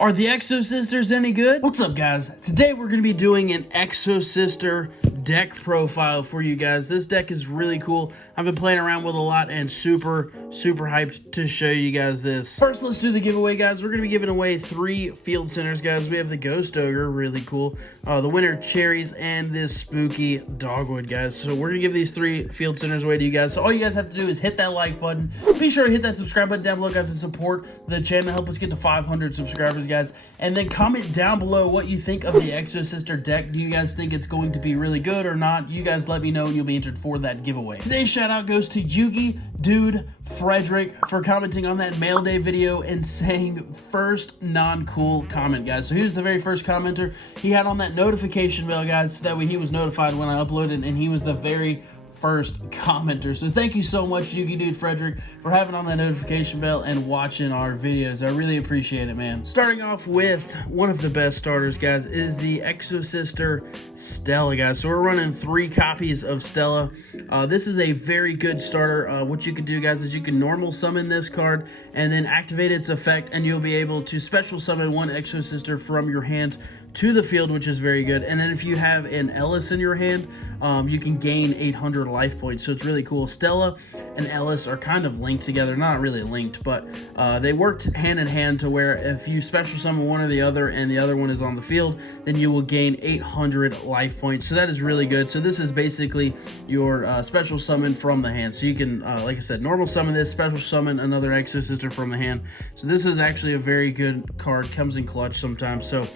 Are the Exosisters any good? What's up, guys? Today we're going to be doing an Exosister deck profile for you guys. This deck is really cool. I've been playing around with a lot and super hyped to show you guys this. First, let's do the giveaway, guys. We're going to be giving away 3 field centers, guys. We have the Ghost Ogre, really cool. The Winter Cherries, and this spooky Dogwood, guys. So we're going to give these 3 field centers away to you guys. So all you guys have to do is hit that like button. Be sure to hit that subscribe button down below, guys, and support the channel. Help us get to 500 subscribers, guys. And then comment down below what you think of the Exosister deck. Do you guys think it's going to be really good or not? You guys let me know and you'll be entered for that giveaway. Today's shout out goes to Yugi Dude Frederick for commenting on that mail day video and saying first non-cool comment, guys. So he was the very first commenter. He had on that notification bell, guys, so that way he was notified when I uploaded, and he was the very first commenter. So thank you so much, Yugi Dude Frederick, for having on that notification bell and watching our videos. I really appreciate it, man. Starting off with one of the best starters, guys, is the Exosister Stella, guys. So we're running 3 copies of Stella. This is a very good starter. What you can do, guys, is you can normal summon this card and then activate its effect, and you'll be able to special summon 1 Exosister from your hand to the field, which is very good. And then if you have an Ellis in your hand, you can gain 800 life points, so it's really cool. Stella and Ellis are kind of linked together, not really linked, but they worked hand in hand to where if you special summon one or the other and the other one is on the field, then you will gain 800 life points. So that is really good. So this is basically your special summon from the hand. So you can, like I said, normal summon this, special summon another Exosister from the hand. So this is actually a very good card, comes in clutch sometimes. So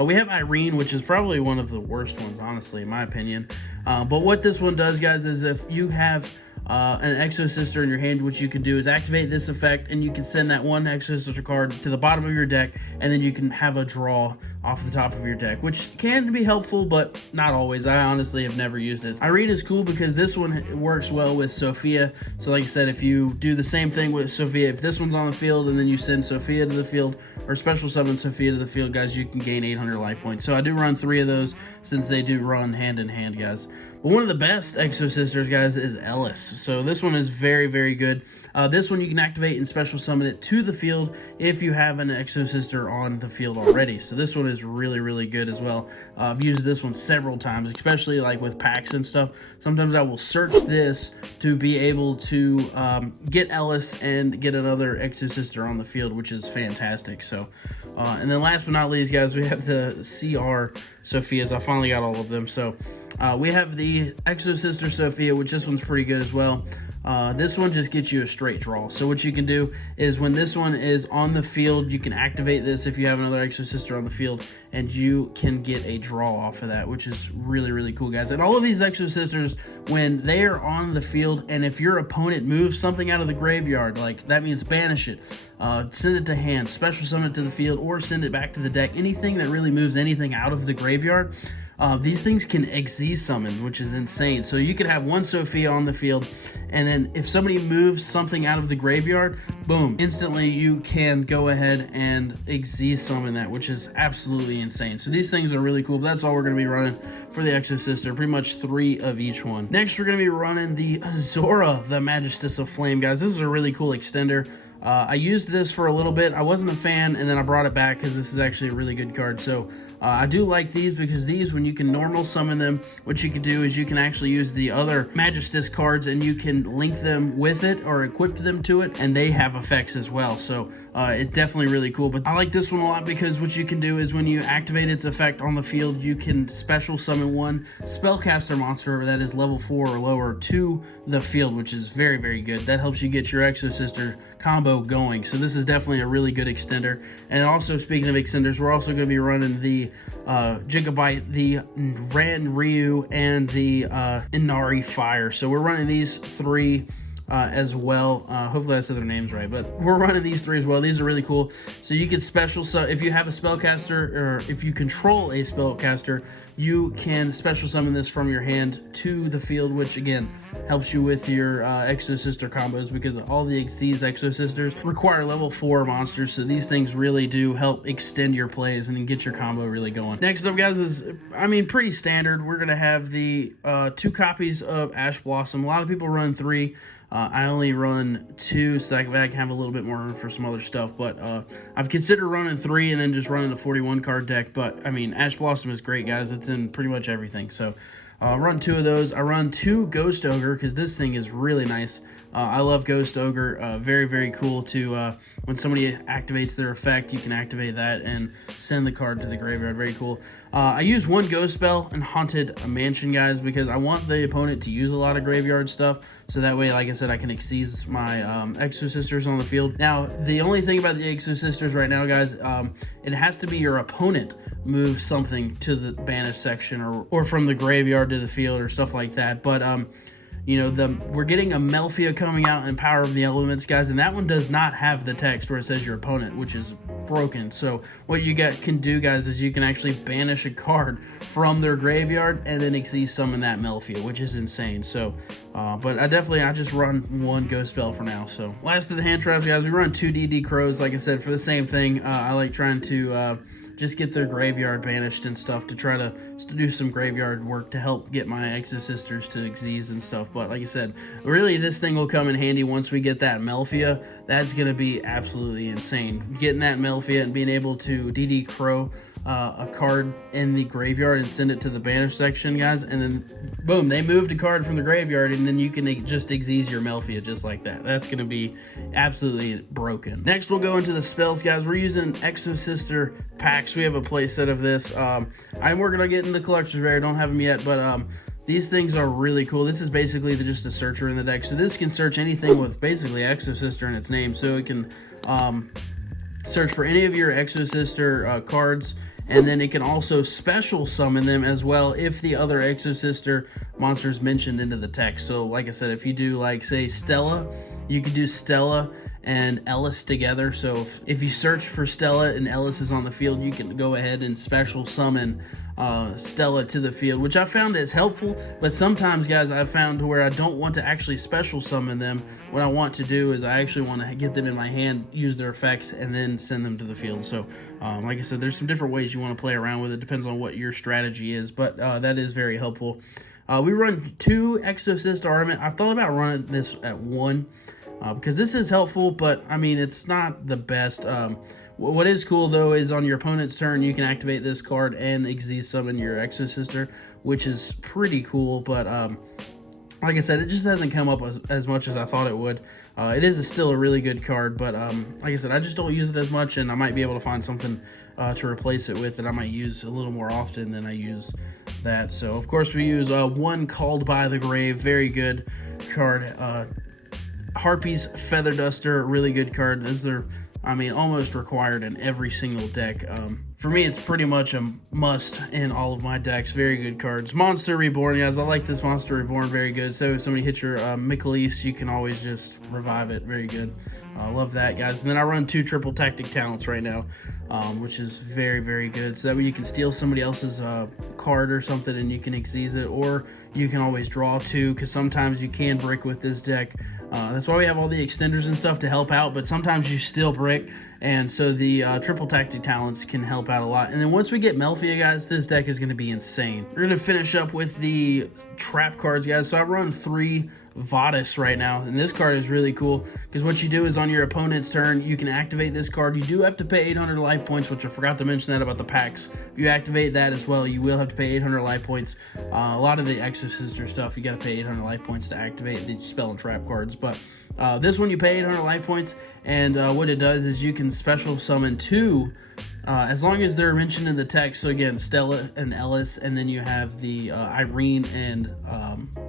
we have Irene, which is probably one of the worst ones, honestly, in my opinion. But what this one does, guys, is if you have an Exosister in your hand, what you can do is activate this effect, and you can send that 1 Exosister card to the bottom of your deck, and then you can have a draw off the top of your deck, which can be helpful, but not always. I honestly have never used it. Irene is cool because this one works well with Sophia. So like I said, if you do the same thing with Sophia, if this one's on the field and then you send Sophia to the field or special summon Sophia to the field, guys, you can gain 800 life points. So I do run 3 of those since they do run hand in hand, guys. But one of the best Exosisters, guys, is Ellis. So this one is very good. This one you can activate and special summon it to the field if you have an Exosister on the field already. So this one is really good as well. I've used this one several times, especially like with packs and stuff. Sometimes I will search this to be able to get Ellis and get another Exosister on the field, which is fantastic. So, and then last but not least, guys, we have the CR Sophias. I finally got all of them. So we have the Exosister Sophia, which this one's pretty good as well. This one just gets you a straight draw. So what you can do is when this one is on the field, you can activate this if you have another Exosister on the field, and you can get a draw off of that, which is really cool, guys. And all of these Exosisters, when they are on the field, and if your opponent moves something out of the graveyard, like that means banish it, send it to hand, special summon it to the field, or send it back to the deck. Anything that really moves anything out of the graveyard, these things can Exi summon, which is insane. So you could have 1 Sophia on the field, and then if somebody moves something out of the graveyard, boom, instantly you can go ahead and Exi summon that, which is absolutely insane. So these things are really cool, but that's all we're going to be running for the Exosister, pretty much 3 of each one. Next, we're going to be running the Azora, the Magistus of Flame, guys. This is a really cool extender. I used this for a little bit. I wasn't a fan, and then I brought it back because this is actually a really good card. So I do like these because these, when you can normal summon them, what you can do is you can actually use the other Magistus cards and you can link them with it or equip them to it, and they have effects as well. So it's definitely really cool. But I like this one a lot because what you can do is when you activate its effect on the field, you can special summon 1 spellcaster monster that is level 4 or lower to the field, which is very good. That helps you get your Exosister combo going. So this is definitely a really good extender. And also, speaking of extenders, we're also going to be running the Gigabyte, the Ran Ryu, and the Inari Fire. So we're running these 3 as well. Hopefully I said their names right, but we're running these 3 as well. These are really cool. So you can special, so if you have a spellcaster, or if you control a spellcaster, you can special summon this from your hand to the field, which again helps you with your Exosister combos, because all these Exosisters require level 4 monsters. So these things really do help extend your plays and then get your combo really going. Next up, guys, is, I mean, pretty standard. We're gonna have the 2 copies of Ash Blossom. A lot of people run 3. I only run 2, so that I can have a little bit more room for some other stuff. But I've considered running 3 and then just running the 41 card deck. But I mean, Ash Blossom is great, guys. It's in pretty much everything. So I run 2 of those. I run 2 Ghost Ogre because this thing is really nice. I love Ghost Ogre. Very, very cool to when somebody activates their effect, you can activate that and send the card to the graveyard. Very cool. I use 1 Ghost Spell in Haunted Mansion, guys, because I want the opponent to use a lot of graveyard stuff. So that way, like I said, I can Exceed my Exosisters on the field. Now, the only thing about the Exosisters right now, guys, it has to be your opponent move something to the banish section or from the graveyard to the field or stuff like that. But you know, we're getting a Melfia coming out in Power of the Elements, guys, and that one does not have the text where it says your opponent, which is broken. So what you can do, guys, is you can actually banish a card from their graveyard and then Exceed summon that Melfia, which is insane. So, but I just run 1 Ghost Spell for now. So last of the hand traps, guys, we run 2 DD Crows, like I said, for the same thing. I like trying to just get their graveyard banished and stuff to try to do some graveyard work to help get my Exosisters to Exceed and stuff. But like I said, really this thing will come in handy once we get that Melfia. That's going to be absolutely insane. Getting that Melfia and being able to DD Crow a card in the graveyard and send it to the banish section, guys, and then boom, they moved a card from the graveyard and then you can just Exceed your Melfia just like that. That's going to be absolutely broken. Next, we'll go into the spells, guys. We're using Exosister packs. We have a play set of this. I'm working on getting the collector's rare. Don't have them yet, but these things are really cool. This is basically just a searcher in the deck. So this can search anything with basically Exosister in its name. So it can search for any of your Exosister cards, and then it can also special summon them as well if the other Exosister monsters mentioned into the text. So like I said, if you do, like, say Stella, you could do Stella and Ellis together. So if you search for Stella and Ellis is on the field, you can go ahead and special summon Stella to the field, which I found is helpful. But sometimes, guys, I've found where I don't want to actually special summon them. What I want to do is I actually want to get them in my hand, use their effects, and then send them to the field. So like I said, there's some different ways you want to play around with it. Depends on what your strategy is, but that is very helpful. We run 2 Exosist Armament. I've thought about running this at 1 because this is helpful, but I mean, it's not the best. What is cool, though, is on your opponent's turn, you can activate this card and Exceed summon your Exosister, which is pretty cool. But like I said, it just hasn't come up as much as I thought it would. It is still a really good card, but like I said, I just don't use it as much, and I might be able to find something to replace it with that I might use a little more often than I use that. So, of course, we use 1 Called by the Grave, very good card. Harpy's Feather Duster, really good card. I mean, almost required in every single deck. For me, it's pretty much a must in all of my decks. Very good cards. Monster Reborn, guys. I like this Monster Reborn. Very good. So if somebody hits your Michaelis, you can always just revive it. Very good. I love that, guys. And then I run 2 triple tactic talents right now, which is very, very good. So that way you can steal somebody else's card or something and you can Exceed it, or you can always draw 2, because sometimes you can brick with this deck. That's why we have all the extenders and stuff to help out, but sometimes you still brick, and so the triple tactic talents can help out a lot. And then once we get Melfia, guys, this deck is going to be insane. We're going to finish up with the trap cards, guys. So I run 3 Vadis right now, and this card is really cool because what you do is on your opponent's turn, you can activate this card. You do have to pay 800 life points, which I forgot to mention that about the packs. If you activate that as well, you will have to pay 800 life points. A lot of the Exosister stuff, you got to pay 800 life points to activate the spell and trap cards, but this one you pay 800 life points, and what it does is you can special summon 2 as long as they're mentioned in the text. So again, Stella and Ellis, and then you have the Irene and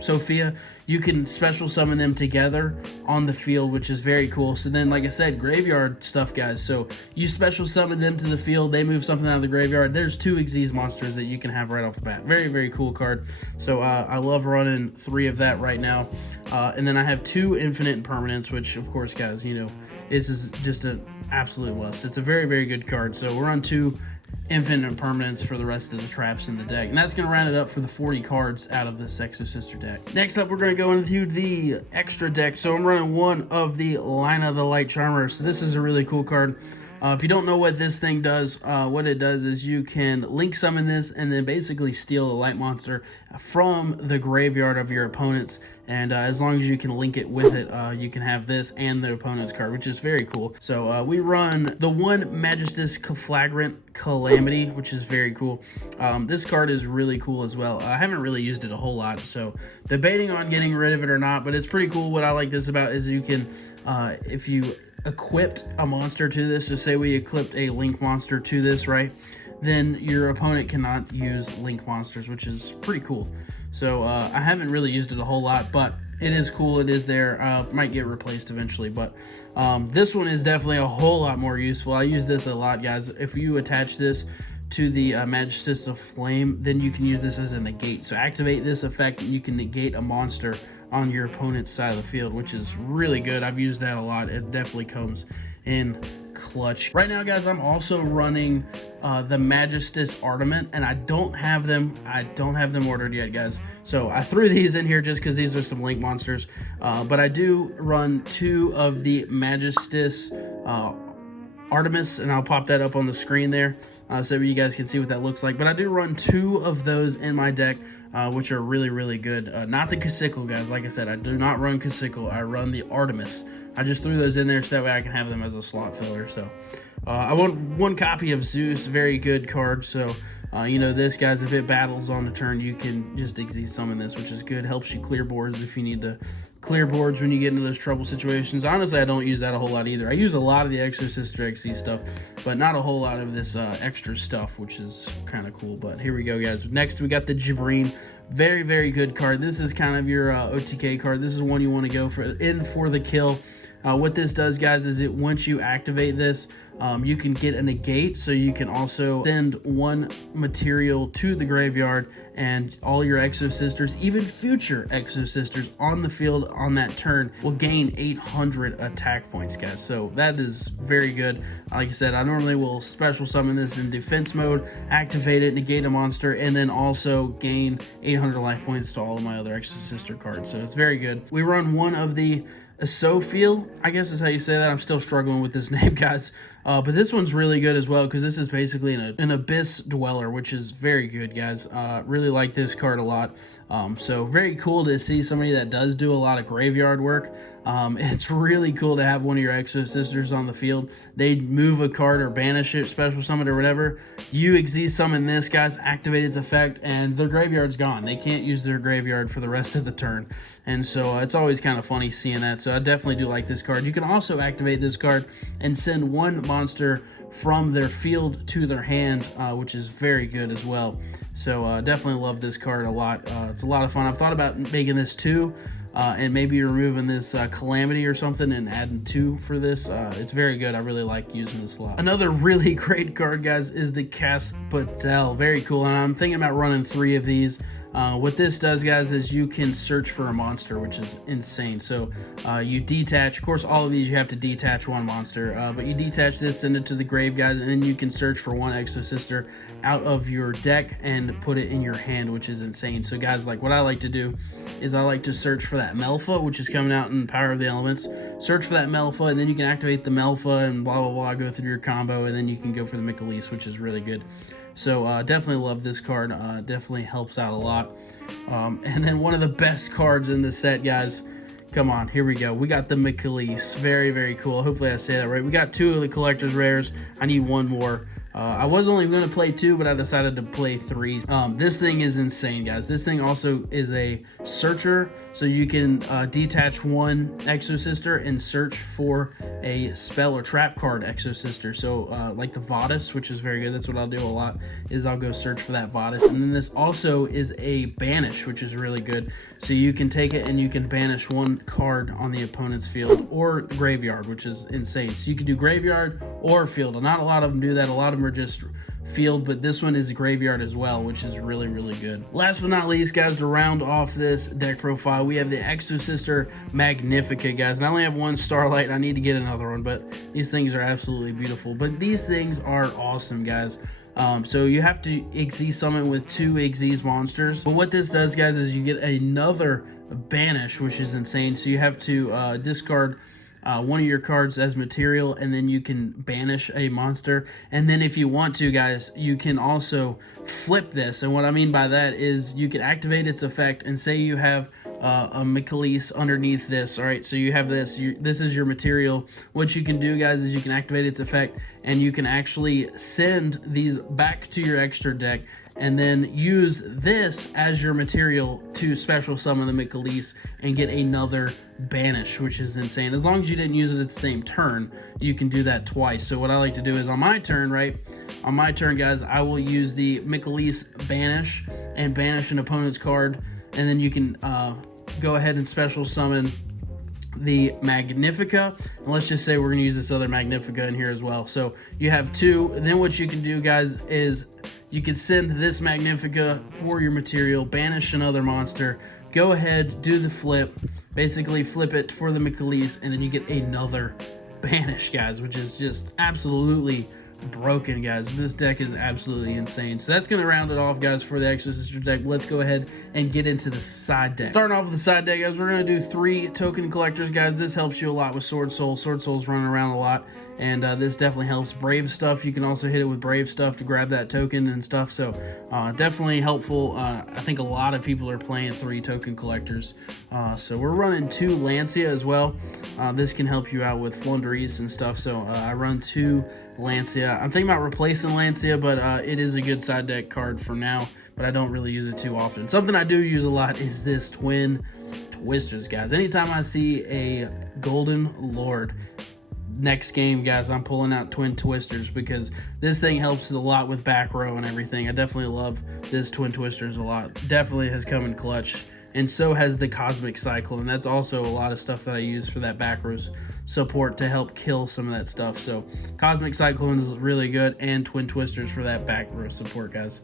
Sophia. You can special summon them together on the field, which is very cool. So then, like I said, graveyard stuff, guys. So you special summon them to the field, they move something out of the graveyard. There's 2 Exceed monsters that you can have right off the bat. Very, very cool card. So I love running 3 of that right now. And then I have 2 Infinite Impermanence, which, of course, guys, you know, this is just an absolute must. It's a very, very good card. So we're on 2 Infinite Impermanence for the rest of the traps in the deck. And that's going to round it up for the 40 cards out of this Exosister deck. Next up, we're going to go into the extra deck. So I'm running 1 of the Line of the Light Charmer. So this is a really cool card. If you don't know what this thing does, what it does is you can link summon this and then basically steal a light monster from the graveyard of your opponents. And as long as you can link it with it, you can have this and the opponent's card, which is very cool. So we run the one Magistus Flagrant Calamity, which is very cool. This card is really cool as well. I haven't really used it a whole lot, so debating on getting rid of it or not, but it's pretty cool. What I like this about is you can, if you equipped a monster to this, so say we equipped a link monster to this, right, then your opponent cannot use link monsters, which is pretty cool. So I haven't really used it a whole lot, but it is cool. It is there. Might get replaced eventually, but this one is definitely a whole lot more useful. I use this a lot, guys. If you attach this to the Magistus of Flame, then you can use this as a negate. So activate this effect and you can negate a monster on your opponent's side of the field, which is really good. I've used that a lot. It definitely comes in clutch. Right now, guys, I'm also running the Magistus Armament, and I don't have them ordered yet, guys. So I threw these in here just because these are some link monsters, but I do run 2 of the Magistus Artemis, and I'll pop that up on the screen there so you guys can see what that looks like. But I do run 2 of those in my deck, which are really, really good. Not the Cacicle, guys. Like I said, I do not run Cacicle. I run the Artemis. I just threw those in there so that way I can have them as a slot filler. So I want 1 copy of Zeus, very good card. So you know this, guys, if it battles on the turn, you can just Exi summon this, which is good. Helps you clear boards if you need to clear boards when you get into those trouble situations. Honestly, I don't use that a whole lot either. I use a lot of the Exosister XC stuff, but not a whole lot of this extra stuff, which is kind of cool. But here we go, guys. Next, we got the Jabreen. Very, very good card. This is kind of your OTK card. This is one you want to go for the kill. What this does, guys, is once you activate this, you can get a negate, so you can also send 1 material to the graveyard, and all your Exosisters, even future Exosisters on the field on that turn, will gain 800 attack points, guys. So that is very good. Like I said, I normally will special summon this in defense mode, activate it, negate a monster, and then also gain 800 life points to all of my other Exosister cards. So it's very good. We run 1 of the Exofiel, I guess is how you say that. I'm still struggling with this name, guys. But this one's really good as well, because this is basically an Abyss Dweller, which is very good, guys. Really like this card a lot. So very cool to see somebody that does do a lot of graveyard work. It's really cool to have one of your Exosisters on the field. They move a card or banish it, special summon or whatever. You Exi summon this, guys, activate its effect, and their graveyard's gone. They can't use their graveyard for the rest of the turn. And so it's always kind of funny seeing that. So I definitely do like this card. You can also activate this card and send 1 monster from their field to their hand, which is very good as well. So definitely love this card a lot. It's a lot of fun. I've thought about making this 2. And maybe removing this Calamity or something and adding 2 for this. It's very good. I really like using this a lot. Another really great card, guys, is the Caspatel. Very cool. And I'm thinking about running 3 of these. What this does, guys, is you can search for a monster, which is insane. So you detach, of course, all of these you have to detach 1 monster, but you detach this, send it to the grave, guys, and then you can search for 1 Exosister out of your deck and put it in your hand, which is insane. So, guys, like what I like to do is I like to search for that Melfa, which is coming out in Power of the Elements. Search for that Melfa, and then you can activate the Melfa and blah, blah, blah, go through your combo, and then you can go for the Michelise, which is really good. So definitely love this card. Definitely helps out a lot. And then one of the best cards in the set, guys. Come on, here we go. We got the Michelise. Very, very cool. Hopefully I say that right. We got 2 of the collector's rares. I need 1 more. I was only going to play 2, but I decided to play 3. This thing is insane, guys. This thing also is a searcher, so you can detach 1 Exosister and search for a spell or trap card Exosister. So like the Vadis, which is very good. That's what I'll do a lot, is I'll go search for that Vadis. And then this also is a banish, which is really good. So you can take it and you can banish 1 card on the opponent's field or graveyard, which is insane. So you can do graveyard or field. Not a lot of them do that. A lot of them are just field, but this one is a graveyard as well, which is really, really good. Last but not least, guys, to round off this deck profile, we have the Exosister Magnifica, guys. And I only have 1 Starlight. I need to get another one, but these things are absolutely beautiful. But these things are awesome, guys. So you have to Exi summon with 2 Exis monsters. But what this does, guys, is you get another banish, which is insane. So you have to discard one of your cards as material, and then you can banish a monster. And then if you want to, guys, you can also flip this. And what I mean by that is you can activate its effect, and say you have a Mhos underneath this. All right, so you have this. This is your material. What you can do, guys, is you can activate its effect, and you can actually send these back to your extra deck, and then use this as your material to special summon the Mhos and get another banish, which is insane. As long as you didn't use it at the same turn, you can do that twice. So what I like to do is on my turn, right? On my turn, guys, I will use the Mhos banish and banish an opponent's card, and then you can go ahead and special summon the Magnifica, and let's just say we're going to use this other Magnifica in here as well. So you have two. And then what you can do, guys, is you can send this Magnifica for your material, banish another monster, go ahead, do the flip, basically flip it for the Mhos, and then you get another banish, guys, which is just absolutely broken, guys. This deck is absolutely insane. So that's going to round it off, guys, for the Exosister deck. Let's go ahead and get into the side deck. Starting off with the side deck, guys, we're going to do 3 token collectors, guys. This helps you a lot with Sword Soul. Sword Soul's running around a lot, and this definitely helps. Brave stuff, you can also hit it with Brave stuff to grab that token and stuff, so definitely helpful. I think a lot of people are playing 3 token collectors, so we're running 2 Lancia as well. This can help you out with Flunderies and stuff, so I run 2 Lancia. I'm thinking about replacing Lancia, but it is a good side deck card for now, but I don't really use it too often. Something I do use a lot is this Twin Twisters, guys. Anytime I see a Golden Lord next game, guys, I'm pulling out Twin Twisters because this thing helps a lot with back row and everything. I definitely love this Twin Twisters a lot. Definitely has come in clutch, and so has the Cosmic Cyclone. That's also a lot of stuff that I use for that back row support to help kill some of that stuff. So Cosmic Cyclone is really good, and Twin Twisters for that back row support, guys.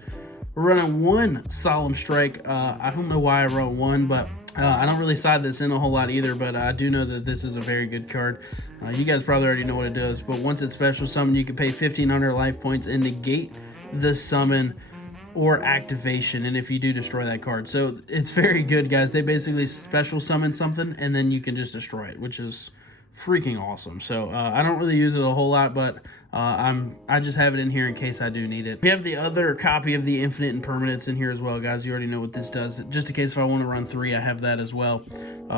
We're running 1 Solemn Strike. I don't know why I wrote 1, but I don't really side this in a whole lot either, but I do know that this is a very good card. You guys probably already know what it does, but once it's special summoned, you can pay 1,500 life points and negate the summon or activation, and if you do, destroy that card. So it's very good, guys. They basically special summon something, and then you can just destroy it, which is freaking awesome. So I don't really use it a whole lot, but I just have it in here in case I do need it. We have the other copy of the Infinite Impermanence in here as well, guys. You already know what this does. Just in case if I want to run 3, I have that as well.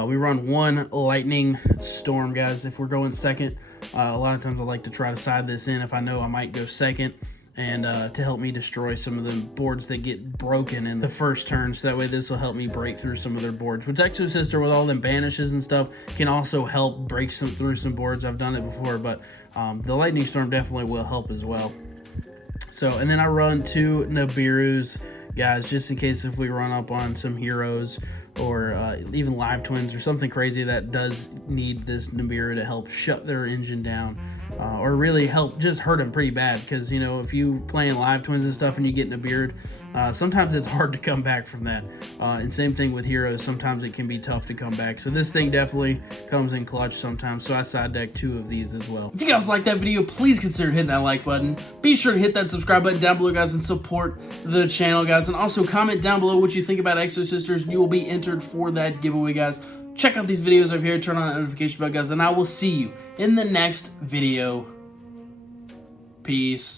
We run 1 Lightning Storm, guys. If we're going second, a lot of times I like to try to side this in if I know I might go second, and to help me destroy some of the boards that get broken in the first turn. So that way this will help me break through some of their boards, which Exosister with all them banishes and stuff can also help break through some boards. I've done it before, but the Lightning Storm definitely will help as well. So, and then I run 2 Nibirus, guys, just in case if we run up on some heroes or even live twins or something crazy that does need this Nibiru to help shut their engine down, or really help just hurt them pretty bad. Because, you know, if you playing live twins and stuff and you get Nibiru, sometimes it's hard to come back from that. And same thing with heroes, sometimes it can be tough to come back. So this thing definitely comes in clutch sometimes, so I side deck 2 of these as well. If you guys like that video, please consider hitting that like button. Be sure to hit that subscribe button down below, guys, and support the channel, guys. And also comment down below what you think about Exosisters. You will be entered for that giveaway, guys. Check out these videos over here, turn on that notification bell, guys, and I will see you in the next video. Peace.